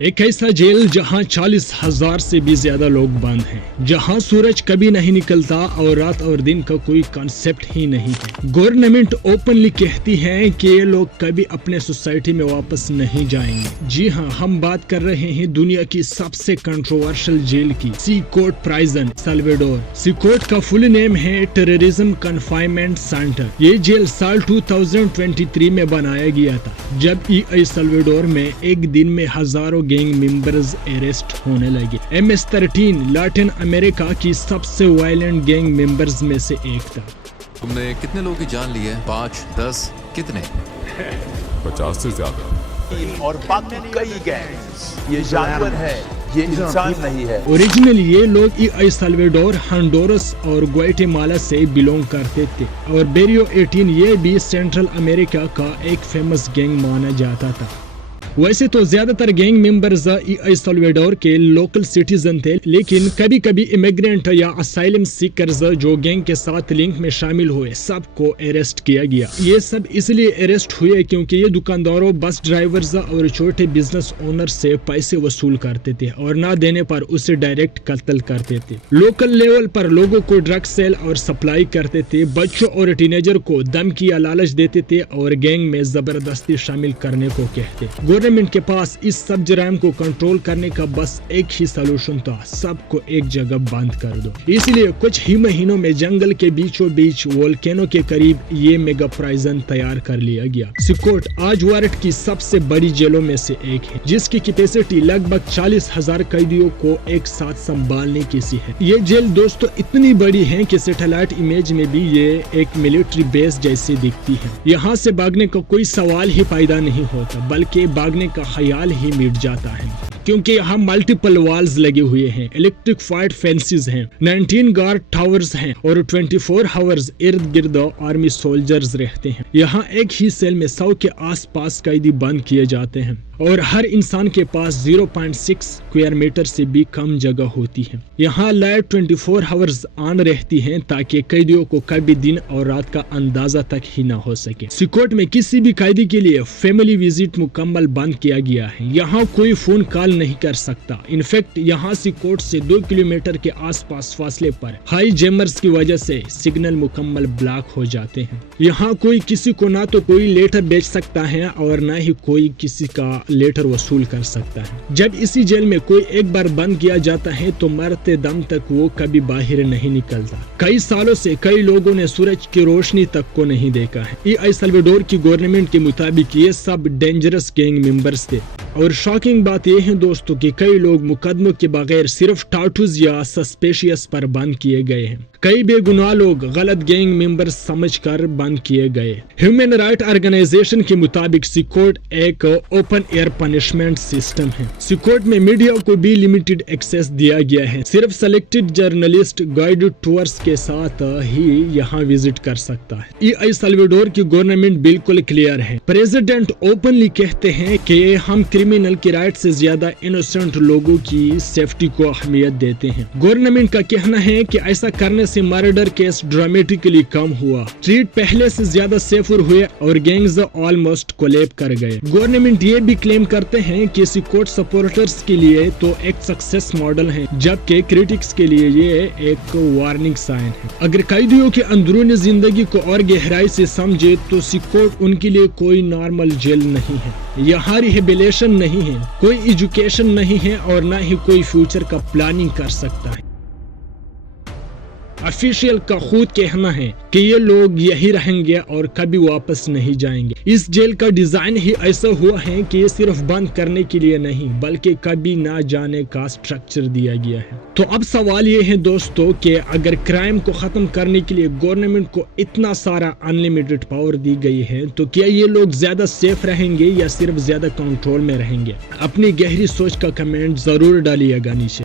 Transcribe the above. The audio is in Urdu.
ایک ایسا جیل جہاں 40,000 سے بھی زیادہ لوگ بند ہیں، جہاں سورج کبھی نہیں نکلتا اور رات اور دن کا کوئی کانسیپٹ ہی نہیں ہے۔ گورنمنٹ اوپنلی کہتی ہے کہ یہ لوگ کبھی اپنے سوسائٹی میں واپس نہیں جائیں گے۔ جی ہاں، ہم بات کر رہے ہیں دنیا کی سب سے کنٹروورشل جیل کی، سیکورٹ پرائزن سلواڈور۔ سیکورٹ کا فل نیم ہے ٹیررزم کنفائنمنٹ سینٹر۔ یہ جیل سال 2023 میں بنایا گیا تھا، جب سلواڈور میں ایک دن میں ہزاروں گینگ ممبرز اریسٹ ہونے لگے۔ MS-13 لاٹن امریکہ کی سب سے وائلنٹ گینگ ممبرز میں سے ایک تھا۔ تم نے کتنے لوگوں کی جان لی ہے؟ 5 10 کتنے؟ 50 سے زیادہ۔ اور باقی کئی گینگز، یہ جانور ہے، یہ انسان نہیں ہے۔ اوریجنل یہ لوگ سلواڈور، ہنڈورس اور گوائٹیمالا سے بلونگ کرتے تھے، اور بیریو 18 یہ بھی سینٹرل امریکہ کا ایک فیمس گینگ مانا جاتا تھا۔ ویسے تو زیادہ تر گینگ ممبرز سلواڈور کے لوکل سٹیزن تھے، لیکن کبھی کبھی امیگرینٹ یا اسائلم سیکرز جو گینگ کے ساتھ لنک میں شامل ہوئے، سب کو اریسٹ کیا گیا۔ یہ سب اس لیے اریسٹ ہوئے کیونکہ یہ دکانداروں، بس ڈرائیورز اور چھوٹے بزنس اونر سے پیسے وصول کرتے تھے اور نہ دینے پر اسے ڈائریکٹ قتل کرتے تھے۔ لوکل لیول پر لوگوں کو ڈرگ سیل اور سپلائی کرتے تھے، بچوں اور ٹینیجر کو دھمکی یا لالچ دیتے تھے اور گینگ میں زبردستی شامل کرنے کو کہتے۔ گورنمنٹ کے پاس اس سب جرائم کو کنٹرول کرنے کا بس ایک ہی سلوشن تھا، سب کو ایک جگہ بند کر دو۔ اس لیے کچھ ہی مہینوں میں جنگل کے بیچوں بیچ والکینو کے قریب یہ میگا پرائزن تیار کر لیا گیا۔ سیکورٹ آج وارٹ کی سب سے بڑی جیلوں میں سے ایک ہے، جس کی کیپیسٹی لگ بھگ 40,000 قیدیوں کو ایک ساتھ سنبھالنے کی سی ہے۔ یہ جیل دوستو اتنی بڑی ہے کہ سیٹلائٹ امیج میں بھی یہ ایک ملٹری بیس جیسی دکھتی ہے۔ یہاں سے بھاگنے کا کوئی سوال ہی پیدا نہیں ہوتا، بلکہ بھاگنے کا خیال ہی مٹ جاتا ہے، کیونکہ یہاں ملٹیپل والز لگے ہوئے ہیں، الیکٹرک فائٹ فینسز ہیں، 19 گارڈ ٹاورز ہیں اور 24 ہاورز ارد گرد آرمی سولجرز رہتے ہیں۔ یہاں ایک ہی سیل میں 100 کے آس پاس قیدی بند کیے جاتے ہیں، اور ہر انسان کے پاس 0.6 اسکوائر میٹر سے بھی کم جگہ ہوتی ہے۔ یہاں لائٹ 24 ہاورز آن رہتی ہیں تاکہ قیدیوں کو کبھی دن اور رات کا اندازہ تک ہی نہ ہو سکے۔ سیکورٹ میں کسی بھی قیدی کے لیے فیملی وزٹ مکمل بند کیا گیا ہے، یہاں کوئی فون کال نہیں کر سکتا۔ انفیکٹ یہاں سیکورٹ سے 2 کلومیٹر کے آس پاس فاصلے پر ہائی جیمرز کی وجہ سے سگنل مکمل بلاک ہو جاتے ہیں۔ یہاں کوئی کسی کو نہ تو کوئی لیٹر بیچ سکتا ہے اور نہ ہی کوئی کسی کا لیٹر وصول کر سکتا ہے۔ جب اسی جیل میں کوئی ایک بار بند کیا جاتا ہے تو مرتے دم تک وہ کبھی باہر نہیں نکلتا۔ کئی سالوں سے کئی لوگوں نے سورج کی روشنی تک کو نہیں دیکھا ہے۔ سلواڈور کی گورنمنٹ کے مطابق یہ سب ڈینجرس گینگ ممبرز تھے، اور شاکنگ بات یہ ہے دوستو کہ کئی لوگ مقدموں کے بغیر صرف ٹاٹوز یا سسپیشیس پر بند کیے گئے ہیں۔ کئی بے گناہ لوگ غلط گینگ ممبر سمجھ کر بند کیے گئے۔ ہیومن رائٹ آرگنائزیشن کے مطابق سیکورٹ ایک اوپن ایئر پنشمنٹ سسٹم ہے۔ سیکورٹ میں میڈیا کو بھی لمیٹڈ ایکسیس دیا گیا ہے، صرف سلیکٹڈ جرنلسٹ گائیڈڈ ٹورز کے ساتھ ہی یہاں وزٹ کر سکتا ہے۔ سلواڈور کی گورنمنٹ بالکل کلیئر ہے۔ پریزیڈنٹ اوپنلی کہتے ہیں کہ ہم کرمینل کی رائٹ سے زیادہ انوسنٹ لوگوں کی سیفٹی کو اہمیت دیتے ہیں۔ گورنمنٹ کا کہنا ہے کہ ایسا کرنے سے مرڈر کیس ڈرامیٹیکلی کم ہوا، اسٹریٹ پہلے سے زیادہ سیفر ہوئے اور گینگز آلموسٹ کولیپ کر گئے۔ گورنمنٹ یہ بھی کلیم کرتے ہیں کہ سیکورٹ سپورٹرز کے لیے تو ایک سکسیس ماڈل ہے، جبکہ کریٹکس کے لیے یہ ایک وارننگ سائن ہے۔ اگر قیدیوں کے اندرونی زندگی کو اور گہرائی سے سمجھے تو سیکورٹ ان کے لیے کوئی نارمل جیل نہیں ہے۔ یہاں ریہیبلیشن نہیں ہے، کوئی ایجوکیشن نہیں ہے، اور نہ ہی کوئی فیوچر کا پلاننگ کر سکتا ہے۔ آفیشیل کا خود کہنا ہے کہ یہ لوگ یہی رہیں گے اور کبھی واپس نہیں جائیں گے۔ اس جیل کا ڈیزائن ہی ایسا ہوا ہے کہ یہ صرف بند کرنے کے لیے نہیں بلکہ کبھی نہ جانے کا سٹرکچر دیا گیا ہے۔ تو اب سوال یہ ہے دوستو کہ اگر کرائم کو ختم کرنے کے لیے گورنمنٹ کو اتنا سارا انلیمیٹڈ پاور دی گئی ہے تو کیا یہ لوگ زیادہ سیف رہیں گے یا صرف زیادہ کنٹرول میں رہیں گے؟ اپنی گہری سوچ کا کمنٹ ضرور ڈالیے گا نیچے۔